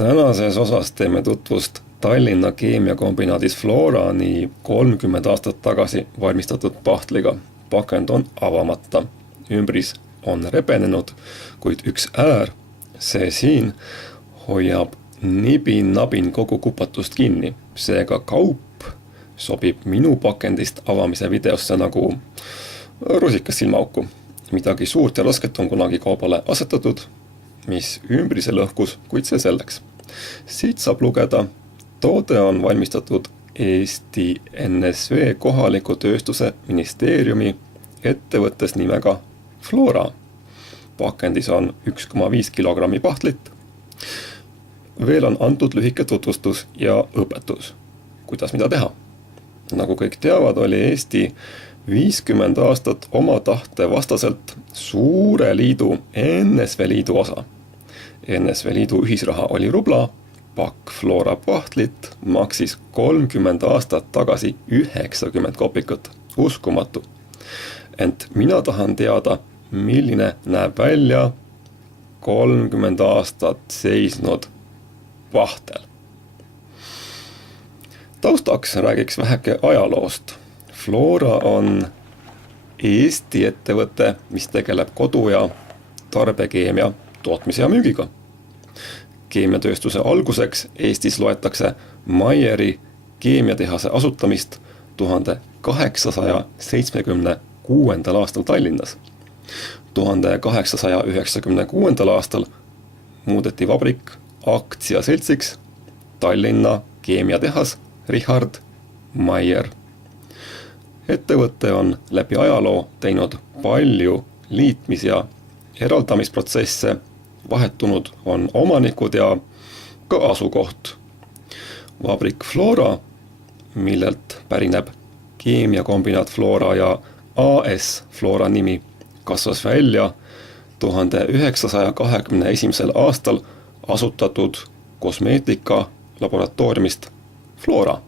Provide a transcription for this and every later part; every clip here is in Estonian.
Tänases osas teeme tutvust Tallinna keemiakombinaadis Flora nii 30 aastat tagasi valmistatud pahtliga. Pakend on avamata. Ümbris on rebenenud, kuid üks äär, see siin, hoiab nibin-nabin kogu kupatust kinni. Seega kaup sobib minu pakendist avamise videosse nagu rusikas silmaauku. Midagi suurt ja rasket on kunagi kaubale asetatud, mis ümbrise lõhkus, kuid see selleks. Siit saab lugeda, toode on valmistatud Eesti NSV kohaliku tööstuse ministeeriumi ettevõttes nimega Flora. Pakendis on 1,5 kilogrammi pahtlit. Veel on antud lühike tutvustus ja õpetus, kuidas mida teha. Nagu kõik teavad, oli Eesti 50 aastat oma tahte vastaselt suure liidu NSV liidu osa. NSV liidu ühisraha oli rubla, pakk Flora pahtlit maksis 30 aastat tagasi 90 kopikut. Uskumatu. Ent mina tahan teada, milline näeb välja 30 aastat seisnud pahtel. Taustaks räägiks väheke ajaloost. Flora on Eesti ettevõte, mis tegeleb kodu- ja tarbekeemia tootmise ja müügiga. Keemiatööstuse alguseks Eestis loetakse Mayeri keemiatehase asutamist 1876. aastal Tallinnas. 1896. aastal muudeti vabrik aktsiaseltsiks Tallinna keemiatehas Richard Mayer. Ettevõte on läbi ajaloo teinud palju liitmis- ja eraldamisprotsesse, vahetunud on omanikud ja ka asukoht. Vabrik Flora, millelt pärineb keemiakombinaat Flora ja AS Flora nimi, kasvas välja 1921. aastal asutatud kosmeetika laboratooriumist Flora.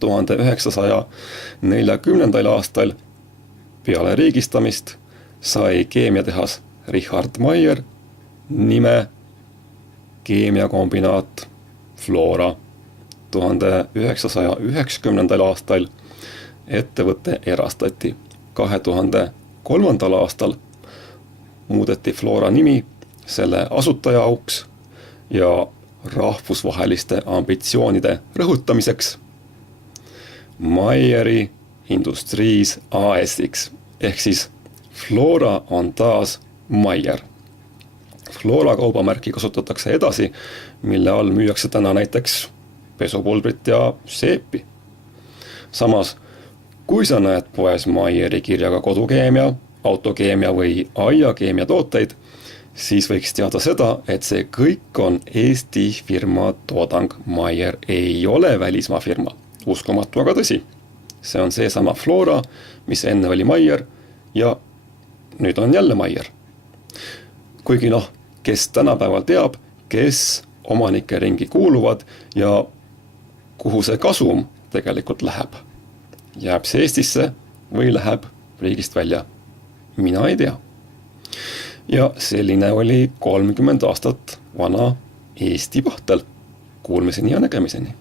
1940. aastal peale riigistamist sai keemiatehas Richard Mayer nime keemiakombinaat Flora. 1990. aastal ettevõte erastati. 2003. aastal muudeti Flora nimi selle asutaja auks ja rahvusvaheliste ambitsioonide rõhutamiseks Mayeri Industries AS-iks, ehk siis Flora on taas Mayer. Flora kaubamärki kasutatakse edasi, mille all müüakse täna näiteks pesupulbrit ja seepi. Samas, kui sa näed poes Mayeri kirjaga kodukeemia, autokeemia või aiakeemia tooteid, siis võiks teada seda, et see kõik on Eesti firma toodang. Mayer ei ole välismaa firma. Uskumatu, aga tõsi. See on seesama Flora, mis enne oli Mayer ja nüüd on jälle Mayer. Kuigi kes tänapäeval teab, kes omanike ringi kuuluvad ja kuhu see kasum tegelikult läheb. Jääb see Eestisse või läheb riigist välja? Mina ei tea. Ja selline oli 30 aastat vana Eesti pahtel. Kuulmiseni ja nägemiseni.